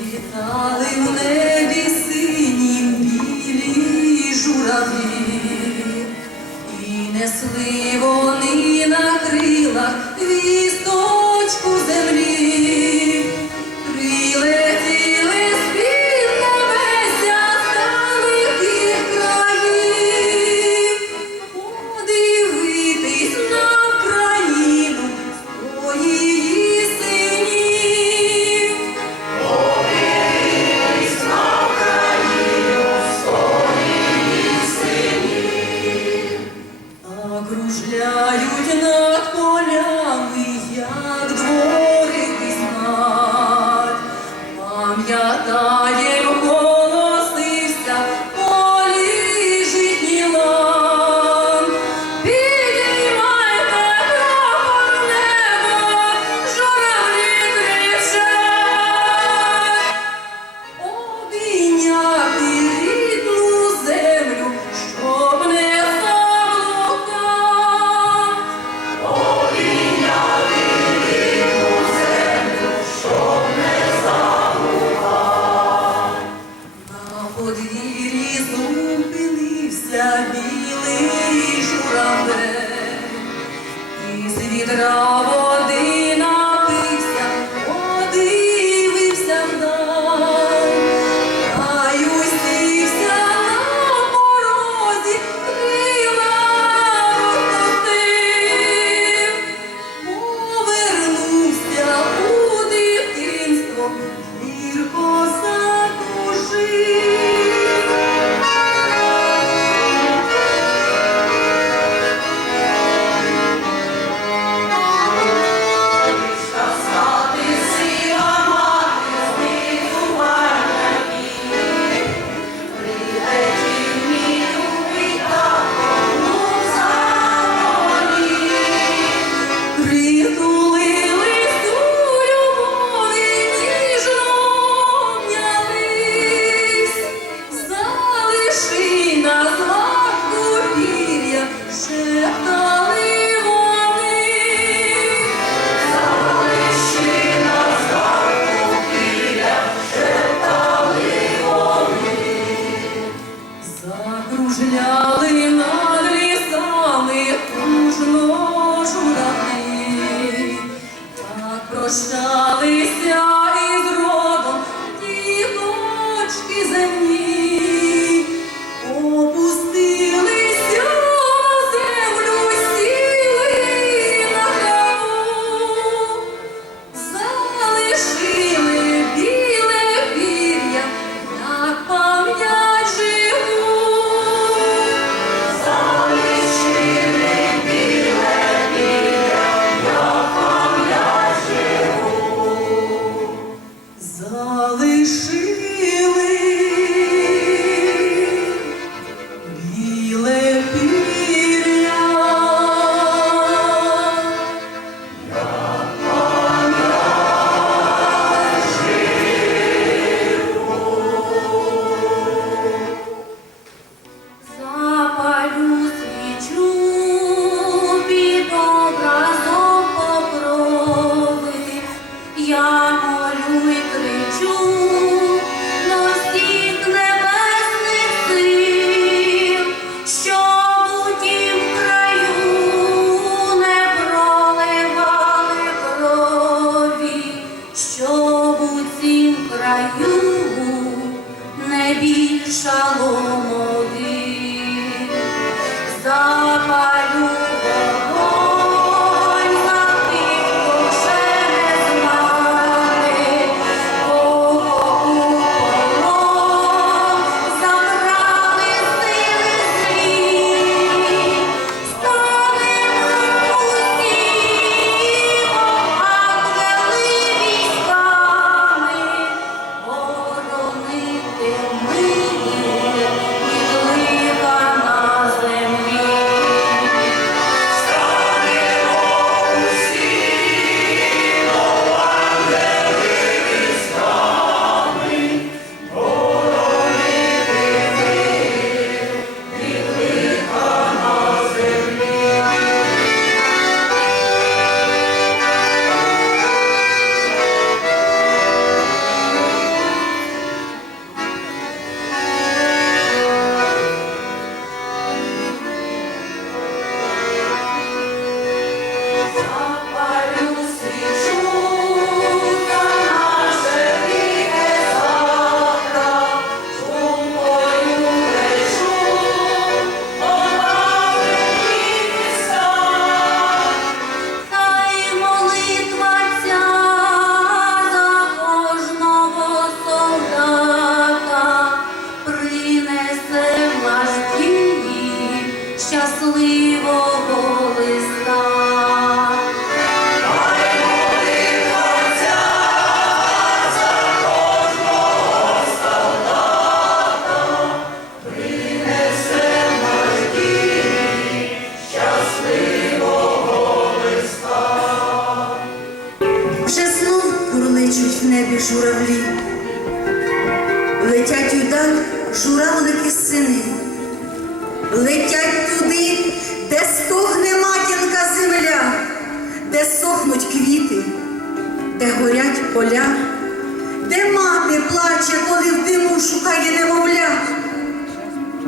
Літали в небі синім білі журавлі і несли. dünyada. ми кричу. Журавлі. Летять удаль журавлики сини, летять туди, де стогне матінка земля, де сохнуть квіти, де горять поля, де мати плаче, коли в диму шукає немовля,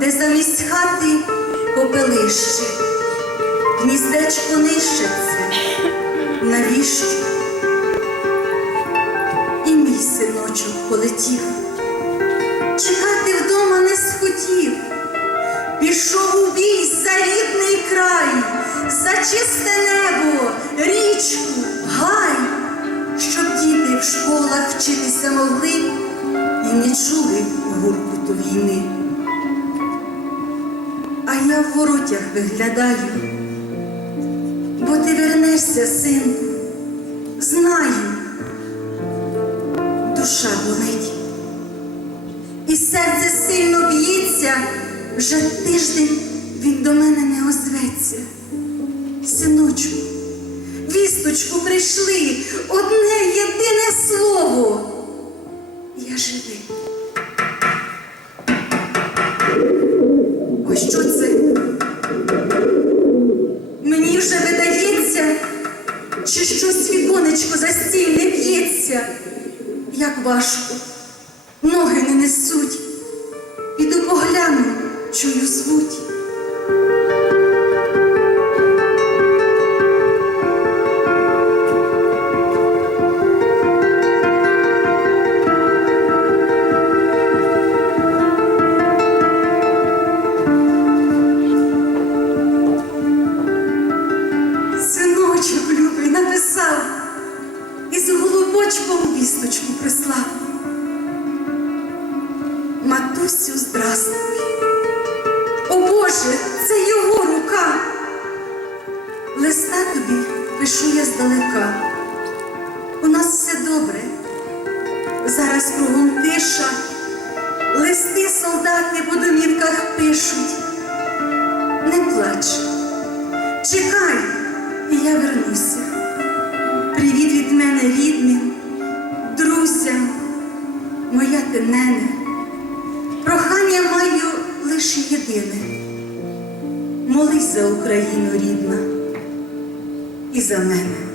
де замість хати попелище, гніздечко нищиться. Навіщо? Полетів, чекати вдома не схотів, пішов у бій за рідний край, за чисте небо, річку, гай, щоб діти в школах вчитися могли і не чули гуркуту війни. А я в воротях виглядаю, бо ти вернешся, синку, знаю душа болить. І серце сильно б'ється, вже тиждень він до мене не озветься. Синочку, вісточку прийшли, одне єдине слово. Я живий. Як важко, ноги не несуть. Піду погляну, чую звуть. Добре. Зараз кругом тиша. Листи солдати по домівках пишуть. Не плач. Чекай, і я вернуся. Привіт від мене рідним, друзям, моя ти нене. Прохання маю лише єдине. Молись за Україну рідна і за мене.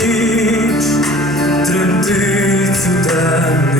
dit, drømte ut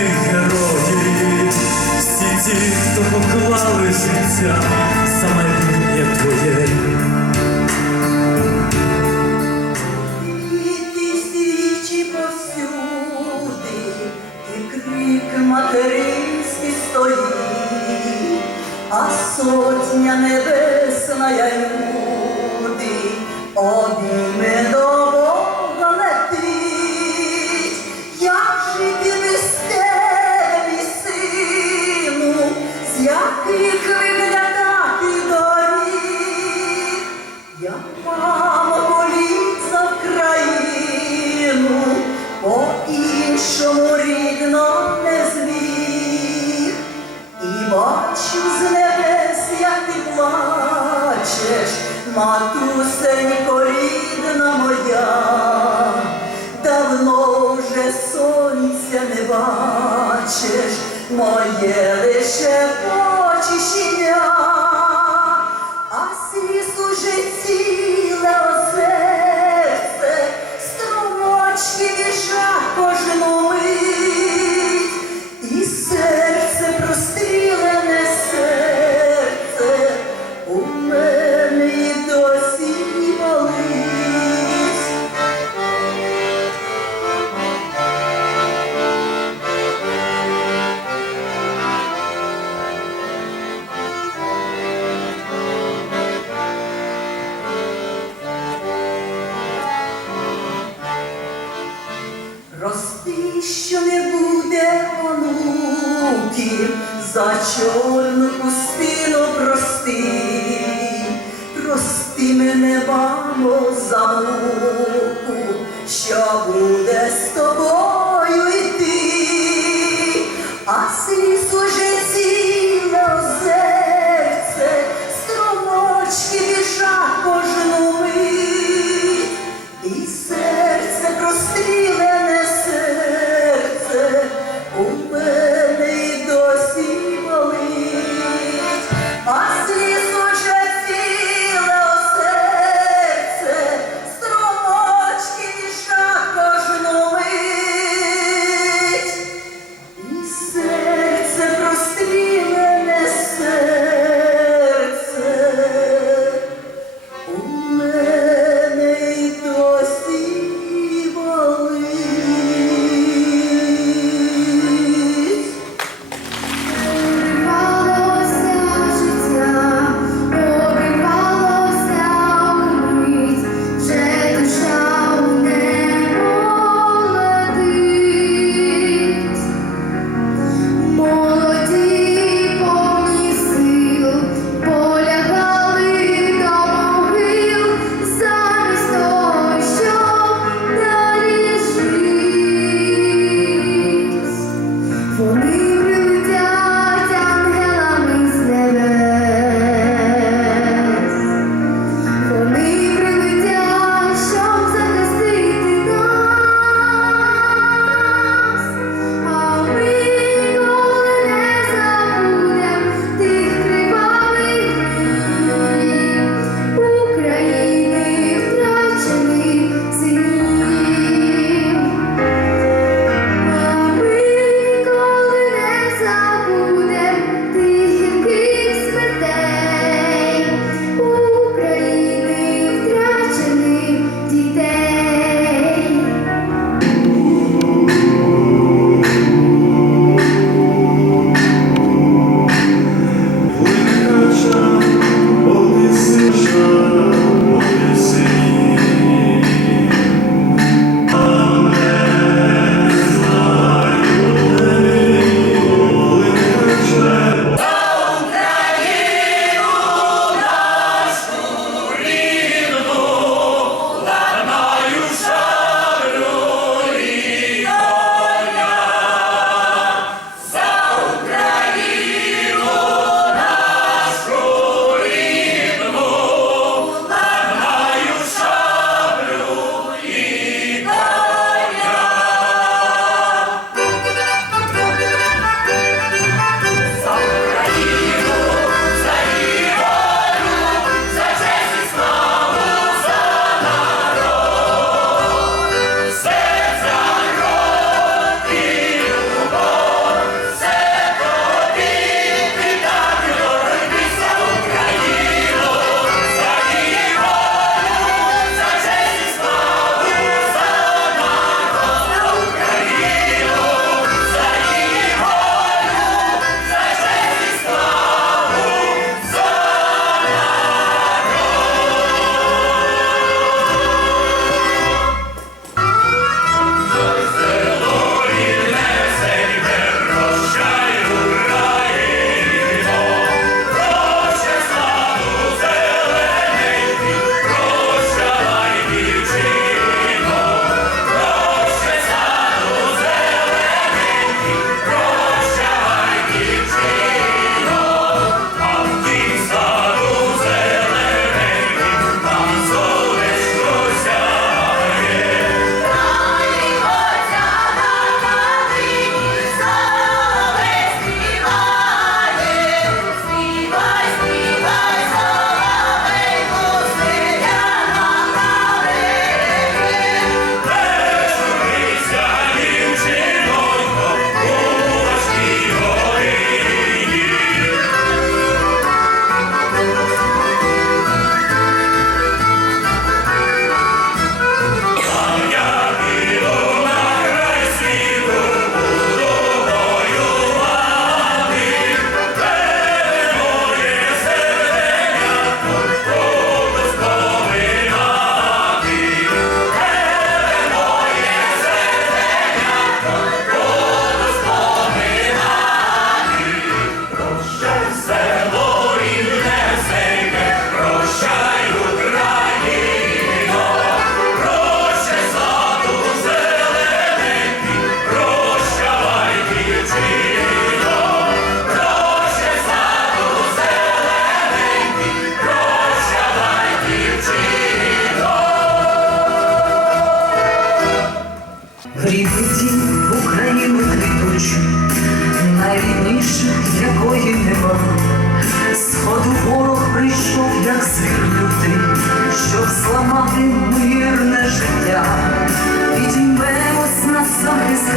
герої, всі ті, хто поклали життя за майбутнє твоє. Квіти свічі повсюди, і крик материнський стоїть, а сотня небесна люди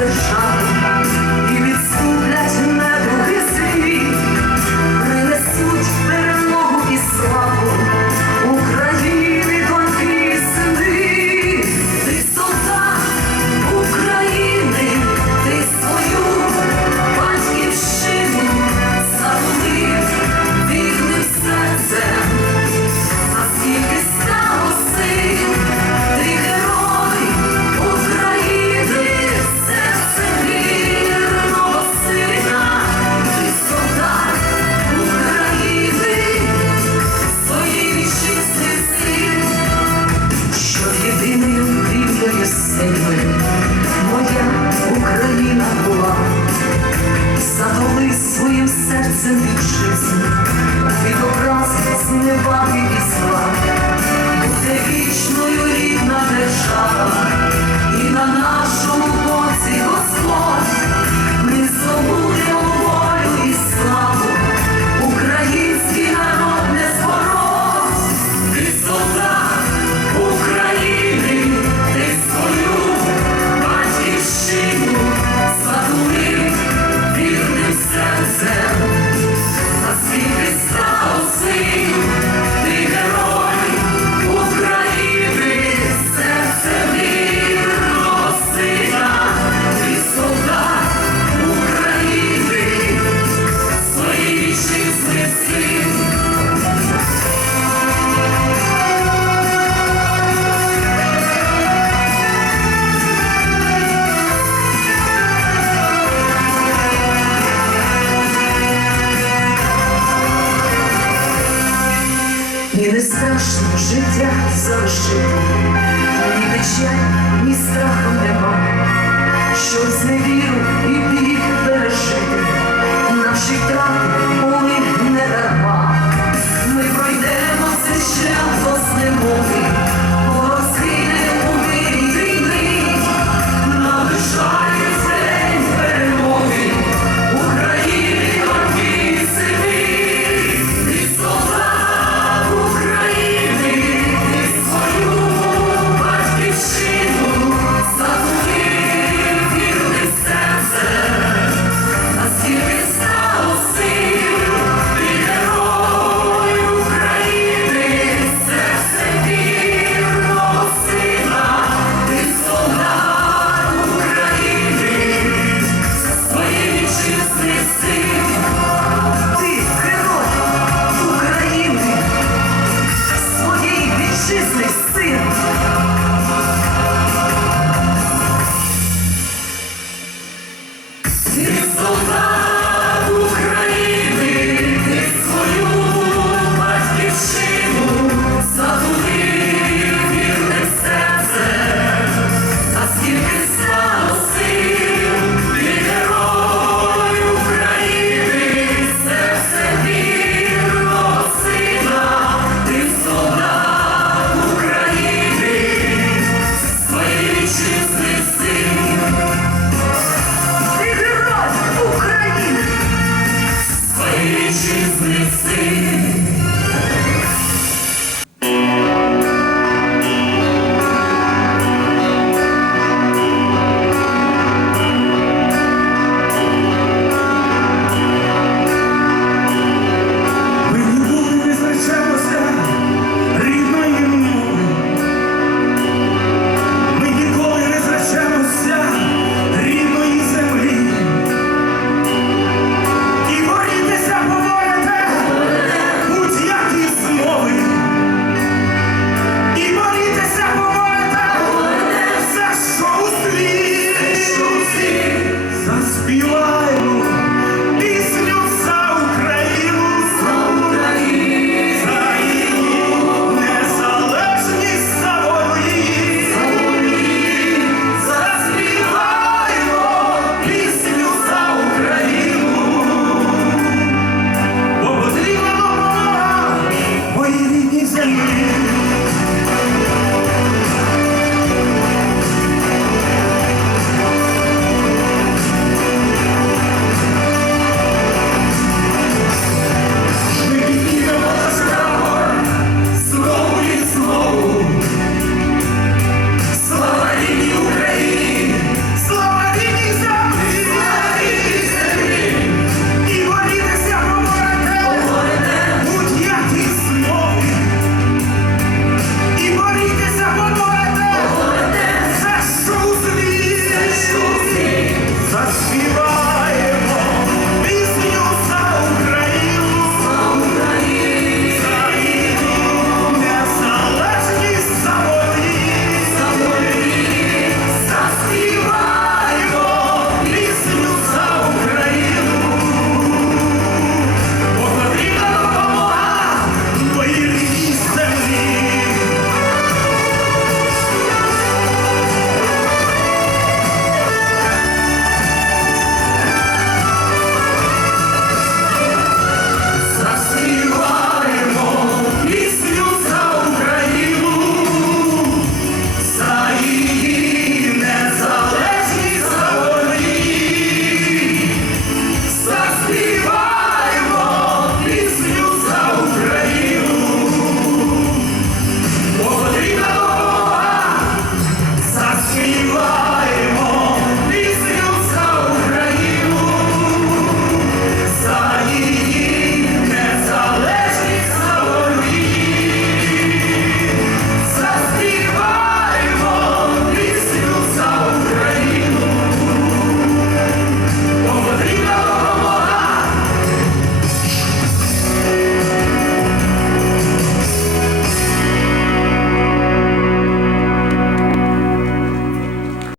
fechado.